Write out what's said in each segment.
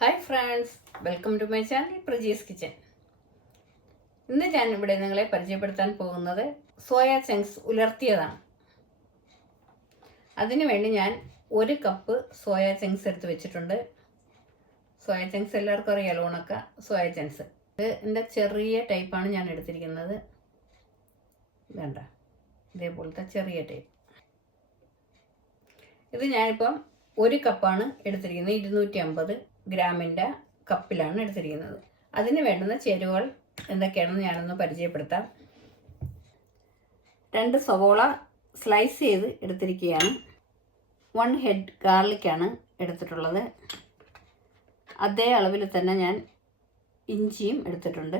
Hi friends welcome to my channel Prajees kitchen ഇന്ന് ഞാൻ ഇവിടെ നിങ്ങളെ പരിചയപ്പെടുത്താൻ പോകുന്നത് സോയ ചങ്ക്സ് ഉലർത്തിയതാണ്. അതിനു വേണ്ടി ഞാൻ ഒരു കപ്പ് സോയ ചങ്ക്സ് എടുത്ത് വെച്ചിട്ടുണ്ട്. സോയ ചങ്ക്സ് എല്ലാവർക്കും അറിയാലോ ഉണക്ക സോയ ചങ്ക്സ് ഇത് എന്റെ ചെറിയ ടൈപ്പാണ് ഞാൻ എടുത്തിരിക്കുന്നത്. വേണ്ട ഇതേപോലത്തെ ചെറിയ ടൈപ്പ് ഇത് ഞാനിപ്പം ഒരു കപ്പാണ് എടുത്തിരിക്കുന്നത് ഇരുന്നൂറ്റി അമ്പത്. ഗ്രാമിന്റെ കപ്പിലാണ് എടുത്തിരിക്കുന്നത്. അതിന് വേണ്ടുന്ന ചേരുവകൾ എന്തൊക്കെയാണെന്ന് ഞാനൊന്ന് പരിചയപ്പെടുത്താം. രണ്ട് സവോള സ്ലൈസ് ചെയ്ത് എടുത്തിരിക്കുകയാണ്. വൺ ഹെഡ് ഗാർലിക്കാണ് എടുത്തിട്ടുള്ളത്. അതേ അളവിൽ തന്നെ ഞാൻ ഇഞ്ചിയും എടുത്തിട്ടുണ്ട്.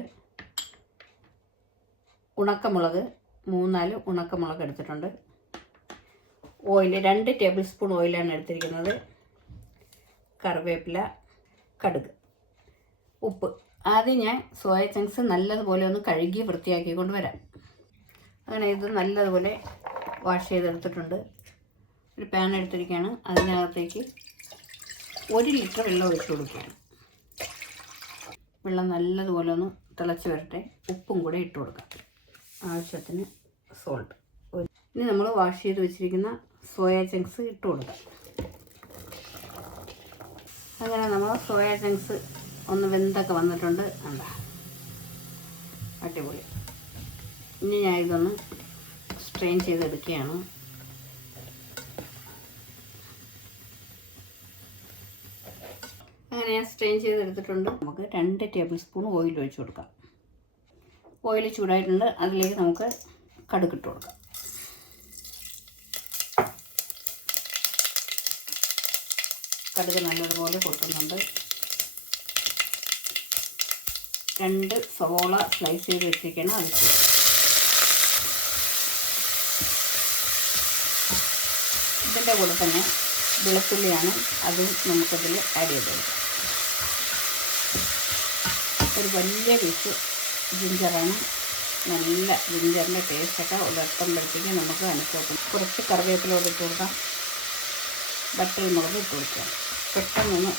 ഉണക്കമുളക് മൂന്നാൽ ഉണക്കമുളക് എടുത്തിട്ടുണ്ട്. ഓയിൽ രണ്ട് ടേബിൾ സ്പൂൺ ഓയിലാണ് എടുത്തിരിക്കുന്നത്. കറിവേപ്പില കടുക്. ഉപ്പ്. ആദ്യം ഞാൻ സോയ ചങ്ക്സ് നല്ലതുപോലെ ഒന്ന് കഴുകി വൃത്തിയാക്കി കൊണ്ടുവരാം അങ്ങനെ ഇത് നല്ലതുപോലെ വാഷ് ചെയ്തെടുത്തിട്ടുണ്ട്. ഒരു പാൻ എടുത്തിരിക്കുകയാണ്. അതിനകത്തേക്ക് ഒരു ലിറ്റർ വെള്ളം ഒഴിച്ചു കൊടുക്കുകയാണ്. വെള്ളം നല്ലതുപോലെ ഒന്ന് തിളച്ച് വരട്ടെ. ഉപ്പും കൂടെ ഇട്ട് കൊടുക്കാം. ആവശ്യത്തിന് സോൾട്ട് ഇനി നമ്മൾ വാഷ് ചെയ്ത് വെച്ചിരിക്കുന്ന സോയ ചങ്ക്സ് ഇട്ട് കൊടുക്കാം. അങ്ങനെ നമ്മൾ സോയാ ചങ്ക്സ് ഒന്ന് വെന്തൊക്കെ വന്നിട്ടുണ്ട്. എന്താ അടിപൊളി. ഇനി ഞാൻ ഇതൊന്ന് സ്ട്രെയിൻ ചെയ്തെടുക്കുകയാണ്. അങ്ങനെ ഞാൻ സ്ട്രെയിൻ ചെയ്തെടുത്തിട്ടുണ്ട്. നമുക്ക് രണ്ട് ടേബിൾ സ്പൂൺ ഓയിൽ ഒഴിച്ചു കൊടുക്കാം. ഓയിൽ ചൂടായിട്ടുണ്ട്. അതിലേക്ക് നമുക്ക് കടുകിട്ട് കൊടുക്കാം. കടുക് നല്ലതുപോലെ പൊട്ടുന്നുണ്ട്. രണ്ട് സവോള സ്ലൈസ് ചെയ്ത് വെച്ചിരിക്കണം അത്. ഇതിന്റെ കൂടെ തന്നെ വെളുത്തുള്ളിയാണ് അതും നമുക്കതിൽ ആഡ് ചെയ്ത് കൊടുക്കാം. ഒരു വലിയ പീസ് ജിഞ്ചറാണ് നല്ല ജിഞ്ചറിന്റെ ടേസ്റ്റൊക്കെ ഉലർത്തുമ്പോഴത്തേക്ക് നമുക്ക് അനുഭവപ്പെടും. കുറച്ച് കറിവേപ്പിലോട് ഇട്ട് കൊടുക്കാം. ബട്ടർ മുളക് ഇട്ട് കൊടുക്കുക പെട്ടെന്നൊന്ന്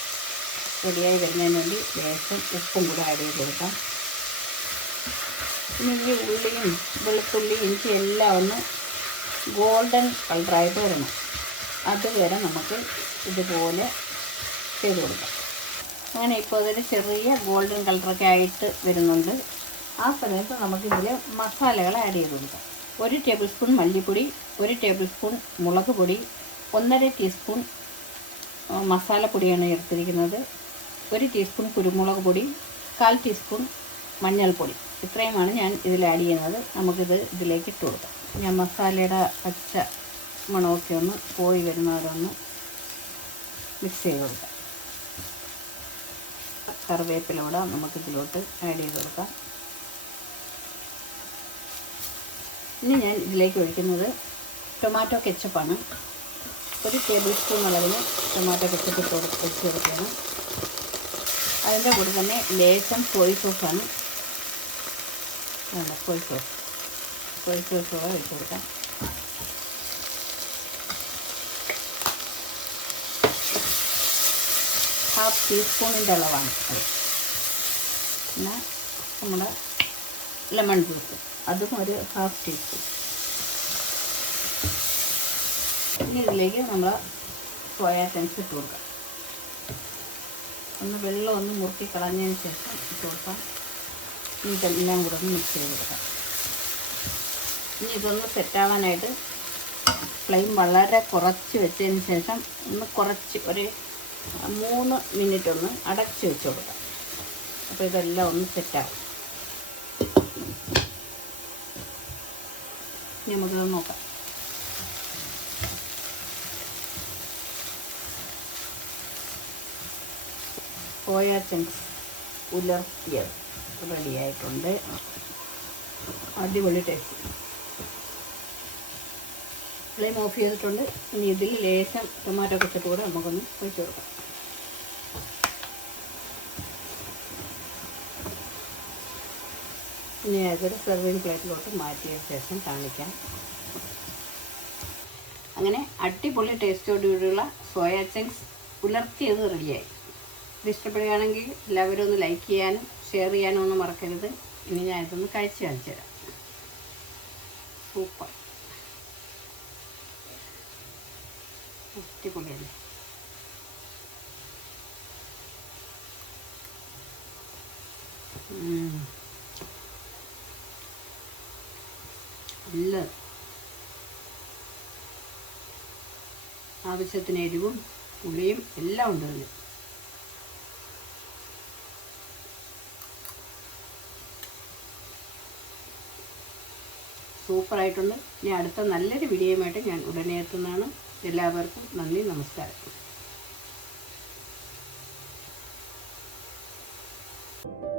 റെഡിയായി വരുന്നതിന് വേണ്ടി ലേശം ഉപ്പും കൂടെ ആഡ് ചെയ്ത് കൊടുക്കാം. ഇനി ഈ ഉള്ളിയും വെളുത്തുള്ളി ഇഞ്ചി എല്ലാം ഒന്ന് ഗോൾഡൻ കളറായിട്ട് വരണം. അതുവരെ നമുക്ക് ഇതുപോലെ ചെയ്ത് കൊടുക്കാം. അങ്ങനെ ഇപ്പോൾ അതൊരു ചെറിയ ഗോൾഡൻ കളറൊക്കെ ആയിട്ട് വരുന്നുണ്ട്. ആ സമയത്ത് നമുക്കിതിൽ മസാലകൾ ആഡ് ചെയ്ത് കൊടുക്കാം. ഒരു ടേബിൾ സ്പൂൺ മല്ലിപ്പൊടി ഒരു ടേബിൾ സ്പൂൺ മുളക് പൊടി ഒന്നര ടീസ്പൂൺ മസാലപ്പൊടിയാണ് ചേർത്തിരിക്കുന്നത്. ഒരു ടീസ്പൂൺ കുരുമുളക് പൊടി കാൽ ടീസ്പൂൺ മഞ്ഞൾപ്പൊടി. ഇത്രയുമാണ് ഞാൻ ഇതിൽ ആഡ് ചെയ്യുന്നത്. നമുക്കിത് ഇതിലേക്ക് ഇട്ട് കൊടുക്കാം. ഞാൻ മസാലയുടെ പച്ച മണമൊക്കെ ഒന്ന് പോയി വരുന്നവരൊന്ന് മിക്സ് ചെയ്ത് കൊടുക്കാം. കറിവേപ്പിലൂടെ നമുക്കിതിലോട്ട് ആഡ് ചെയ്ത് കൊടുക്കാം. ഇനി ഞാൻ ഇതിലേക്ക് ഒഴിക്കുന്നത് ടൊമാറ്റോ കെച്ചപ്പാണ് ഒരു ടേബിൾ സ്പൂൺ അളവിന് ടൊമാറ്റോ കെച്ചപ്പ് ഇട്ട് വെച്ച് കൊടുക്കുകയാണ്. അതിന്റെ കൂടെ തന്നെ ലേശം സോയ് സോസാണ് വേണ്ട സോയ് സോസ് സോയ് സോസ് കൂടെ വെച്ച് കൊടുക്കാം. ഹാഫ് ടീസ്പൂണിന്റെ അളവാണ് പിന്നെ നമ്മുടെ ലെമൺ ജ്യൂസ് അതും ഒരു ഹാഫ് ടീസ്പൂൺ ഇനി ഇതിലേക്ക് നമ്മൾ സോയാ ചങ്ക്സ് ഇട്ട് കൊടുക്കാം. ഒന്ന് വെള്ളം ഒന്ന് മുറുക്കി കളഞ്ഞതിന് ശേഷം ഇട്ട് കൊടുക്കാം. ഇതെല്ലാം കൂടെ ഒന്ന് മിക്സ് ചെയ്ത് കൊടുക്കാം. ഇനി ഇതൊന്ന് സെറ്റാവാനായിട്ട് ഫ്ലെയിം വളരെ കുറച്ച് വെച്ചതിന് ശേഷം ഒന്ന് കുറച്ച് ഒരു മൂന്ന് മിനിറ്റ് ഒന്ന് അടച്ച് വെച്ച് കൊടുക്കാം. അപ്പോൾ ഇതെല്ലാം ഒന്ന് സെറ്റാവും ഇനി നമുക്കിത് നോക്കാം. സോയ ചങ്ക്സ് ഉലർത്തിയത് റെഡിയായിട്ടുണ്ട്. അടിപൊളി ടേസ്റ്റ്. ഫ്ലെയിം ഓഫ് ചെയ്തിട്ടുണ്ട്. ഇനി ഇതിൽ ലേശം ടൊമാറ്റോ കെച്ചപ്പ് കൂടെ നമുക്കൊന്ന് ഒഴിച്ചു കൊടുക്കാം. ഇനി അതൊരു സെർവിങ് പ്ലേറ്റിലോട്ട് മാറ്റിയ ശേഷം കാണിക്കാം. അങ്ങനെ അടിപൊളി ടേസ്റ്റോടുകൂടിയുള്ള സോയ ചങ്ക്സ് പുലർത്തിയത് റെഡിയായി ഇത് ഇഷ്ടപ്പെടുകയാണെങ്കിൽ എല്ലാവരും ഒന്ന് ലൈക്ക് ചെയ്യാനും ഷെയർ ചെയ്യാനും ഒന്നും മറക്കരുത്. ഇനി ഞാൻ ഇതൊന്ന് കഴിച്ച് കാണിച്ചു തരാം. സൂപ്പർ അടിപൊളിയല്ലേ? ഉം. നല്ല ആവശ്യത്തിന് എരിവും പുളിയും എല്ലാം ഉണ്ട് ഇതിന് സൂപ്പറായിട്ടുണ്ട് ഇനി അടുത്ത നല്ലൊരു വീഡിയോയുമായിട്ട് ഞാൻ ഉടനെ എത്തുന്നതാണ് എല്ലാവർക്കും നന്ദി നമസ്കാരം Thank you.